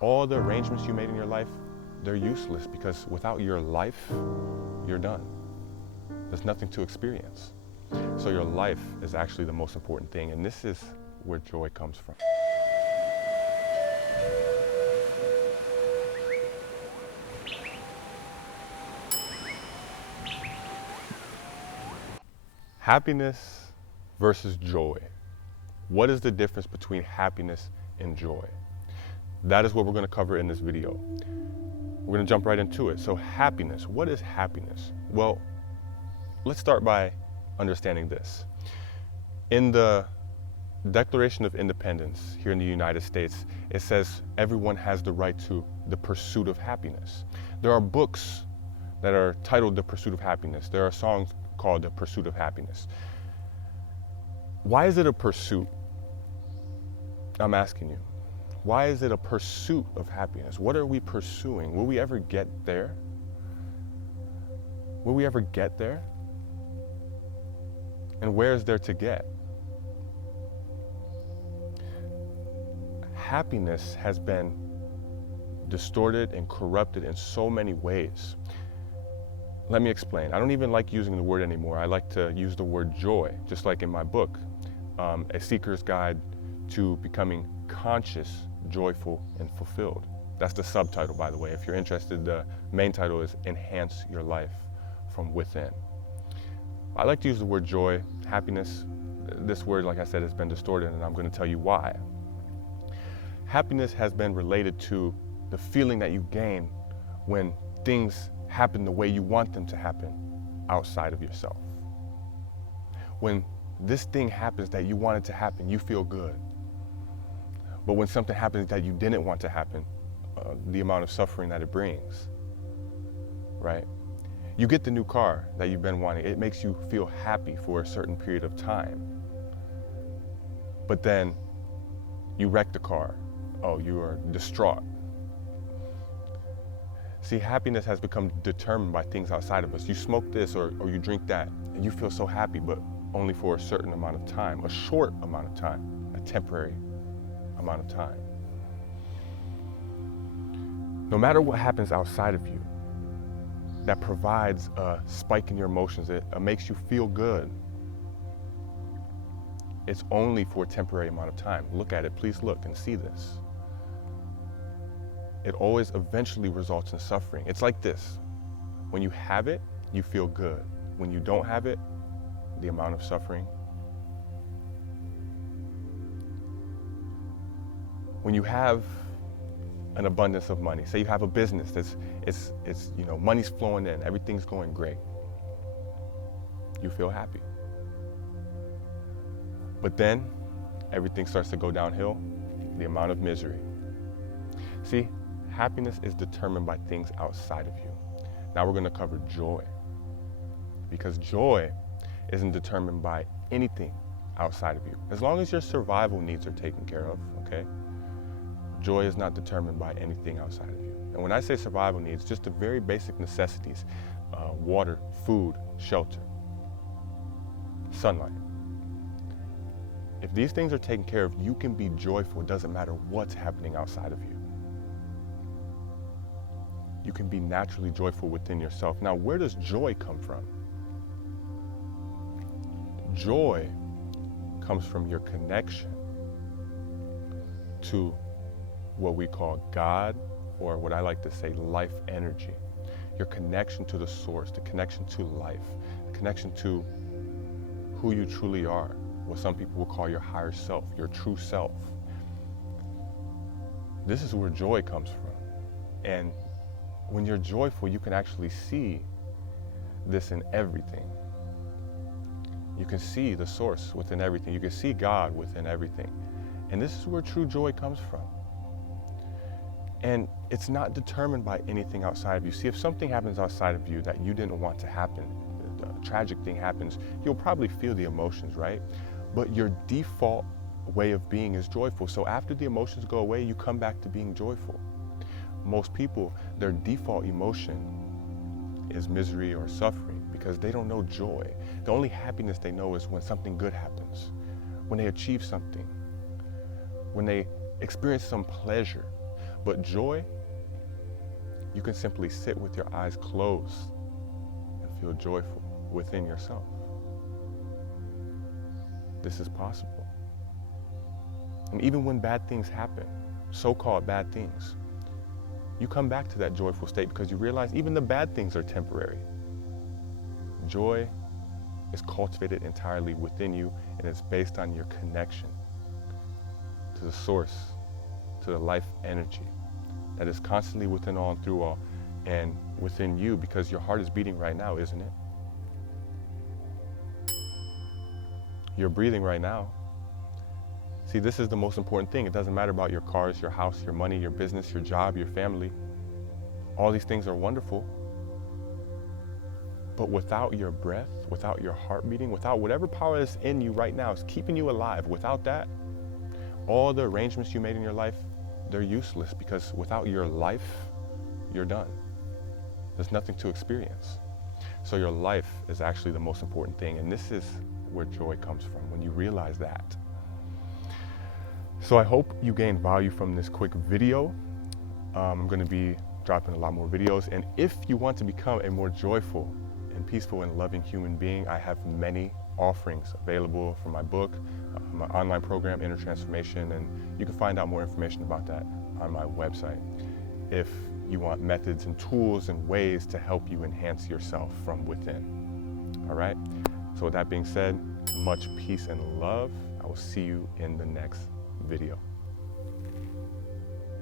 all the arrangements you made in your life, they're useless because without your life, you're done. There's nothing to experience. So your life is actually the most important thing, and this is where joy comes from. Happiness versus joy. What is the difference between happiness and joy? That is what we're going to cover in this video. We're going to jump right into it. So happiness, what is happiness? Well, let's start by understanding this. In the Declaration of Independence here in the United States, it says everyone has the right to the pursuit of happiness. There are books that are titled The Pursuit of Happiness. There are songs called The Pursuit of Happiness. Why is it a pursuit? I'm asking you. Why is it a pursuit of happiness? What are we pursuing? Will we ever get there? Will we ever get there? And where is there to get? Happiness has been distorted and corrupted in so many ways. Let me explain. I don't even like using the word anymore. I like to use the word joy, just like in my book, A Seeker's Guide to Becoming Conscious, Joyful, and Fulfilled. That's the subtitle, by the way. If you're interested, the main title is Enhance Your Life from Within. I like to use the word joy, happiness. This word, like I said, has been distorted, and I'm going to tell you why. Happiness has been related to the feeling that you gain when things happen the way you want them to happen outside of yourself. When this thing happens that you want it to happen, you feel good. But when something happens that you didn't want to happen, the amount of suffering that it brings, right? You get the new car that you've been wanting. It makes you feel happy for a certain period of time. But then you wreck the car. Oh, you are distraught. See, happiness has become determined by things outside of us. You smoke this or you drink that, and you feel so happy, but only for a certain amount of time, a short amount of time, a temporary amount of time. No matter what happens outside of you that provides a spike in your emotions, it makes you feel good, it's only for a temporary amount of time. Look at it, please look and see this. It always eventually results in suffering. It's like this. When you have it, you feel good. When you don't have it, the amount of suffering. When you have an abundance of money, say you have a business that's money's flowing in, everything's going great. You feel happy. But then everything starts to go downhill, the amount of misery. See, happiness is determined by things outside of you. Now we're going to cover joy, because joy isn't determined by anything outside of you. As long as your survival needs are taken care of, okay? Joy is not determined by anything outside of you. And when I say survival needs, just the very basic necessities, water, food, shelter, sunlight. If these things are taken care of, you can be joyful. It doesn't matter what's happening outside of you. You can be naturally joyful within yourself. Now, where does joy come from? Joy comes from your connection to what we call God, or what I like to say, life energy. Your connection to the source, the connection to life, the connection to who you truly are, what some people will call your higher self, your true self. This is where joy comes from. And when you're joyful, you can actually see this in everything. You can see the source within everything. You can see God within everything. And this is where true joy comes from. And it's not determined by anything outside of you. See, if something happens outside of you that you didn't want to happen, a tragic thing happens, you'll probably feel the emotions, right? But your default way of being is joyful. So after the emotions go away, you come back to being joyful. Most people, their default emotion is misery or suffering because they don't know joy. The only happiness they know is when something good happens, when they achieve something, when they experience some pleasure. But joy, you can simply sit with your eyes closed and feel joyful within yourself. This is possible. And even when bad things happen, so-called bad things, you come back to that joyful state because you realize even the bad things are temporary. Joy is cultivated entirely within you, and it's based on your connection to the source, to the life energy that is constantly within all and through all and within you, because your heart is beating right now, isn't it? You're breathing right now. See, this is the most important thing. It doesn't matter about your cars, your house, your money, your business, your job, your family. All these things are wonderful. But without your breath, without your heart beating, without whatever power is in you right now is keeping you alive, without that, all the arrangements you made in your life, they're useless, because without your life, you're done. There's nothing to experience. So your life is actually the most important thing. And this is where joy comes from, when you realize that. So I hope you gained value from this quick video. I'm going to be dropping a lot more videos. And if you want to become a more joyful and peaceful and loving human being, I have many offerings available from my book, my online program, Inner Transformation, and you can find out more information about that on my website. If you want methods and tools and ways to help you enhance yourself from within. All right? So with that being said, much peace and love. I will see you in the next video.